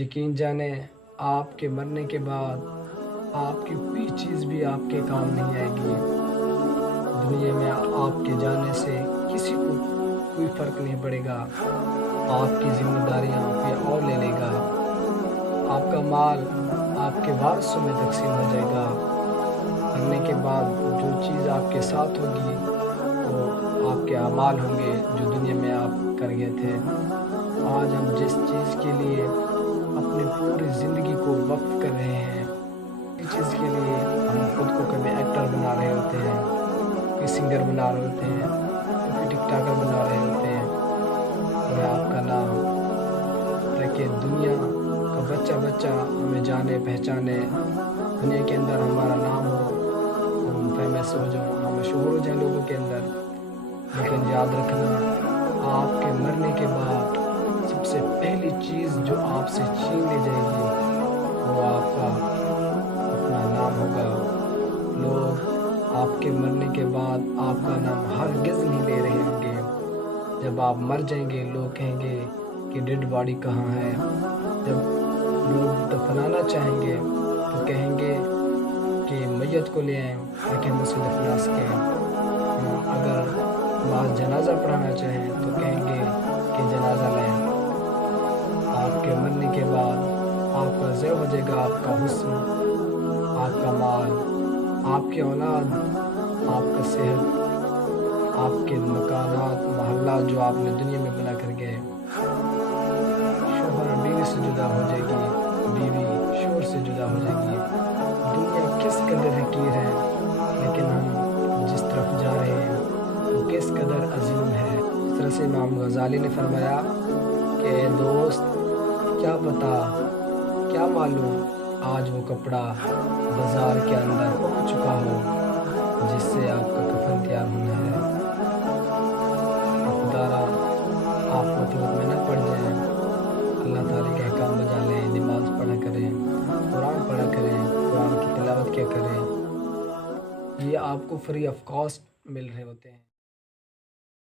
یقین جانیں آپ کے مرنے کے بعد آپ کی کوئی چیز بھی آپ کے کام نہیں آئے گی۔ دنیا میں آپ کے جانے سے کسی کو کوئی فرق نہیں پڑے گا۔ آپ کی ذمہ داریاں کوئی اور لے لے گا۔ آپ کا مال آپ کے وارثوں میں تقسیم ہو جائے گا۔ مرنے کے بعد جو چیز آپ کے ساتھ ہوگی وہ آپ کے اعمال ہوں گے جو دنیا میں آپ کر گئے تھے۔ آج ہم جس چیز کے لیے اپنی پوری زندگی کو وقف کر رہے ہیں، اس چیز کے لیے ہم خود کو کبھی ایکٹر بنا رہے ہوتے ہیں، کوئی سنگر بنا رہے ہوتے ہیں، کوئی ٹک ٹاکر بنا رہے ہوتے ہیں، اور آپ کا نام تاکہ دنیا کا بچہ بچہ ہمیں جانے پہچانے، دنیا کے اندر ہمارا نام ہو، ہم فیمس ہو جائیں، ہم مشہور ہو جائیں لوگوں کے اندر۔ لیکن یاد رکھنا، آپ کے مرنے کے بعد سب سے پہلی چیز جو آپ سے چھین لی جائے گی وہ آپ کا اپنا نام ہوگا۔ لوگ آپ کے مرنے کے بعد آپ کا نام ہرگز نہیں لے رہے ہوں گے۔ جب آپ مر جائیں گے لوگ کہیں گے کہ ڈیڈ باڈی کہاں ہے۔ جب لوگ دفنانا چاہیں گے تو کہیں گے کہ میت کو لے آئیں تاکہ ہم اسے دفنا سکیں۔ اگر بعض جنازہ پڑھانا چاہیں تو کہیں گے کہ جنازہ لیں۔ آپ کے مرنے کے بعد آپ کا ضائع ہو جائے گا آپ کا حسن، آپ کا مال، آپ کی اولاد، آپ کا صحت، آپ کے مکانات محلات جو آپ نے دنیا میں بنا کر گئے۔ شوہر بیوی سے جدا ہو جائے گی، بیوی شوہر سے جدا ہو جائے گی۔ دنیا کس قدر حقیر ہے، لیکن ہم جس طرف جا رہے ہیں وہ کس قدر عظیم ہے۔ اس طرح سے امام غزالی نے فرمایا کہ اے دوست، کیا پتا، کیا معلوم آج وہ کپڑا بازار کے اندر پہنچ چکا ہو جس سے آپ کا کفن تیار ہونا ہے۔ خدا را آپ مطلب میں نہ پڑ جائیں، اللہ تعالیٰ کے احکام بجا لیں، نماز پڑھا کریں، قرآن پڑھا کریں، قرآن کی تلاوت کیا کریں۔ یہ آپ کو فری آف کاسٹ مل رہے ہوتے ہیں۔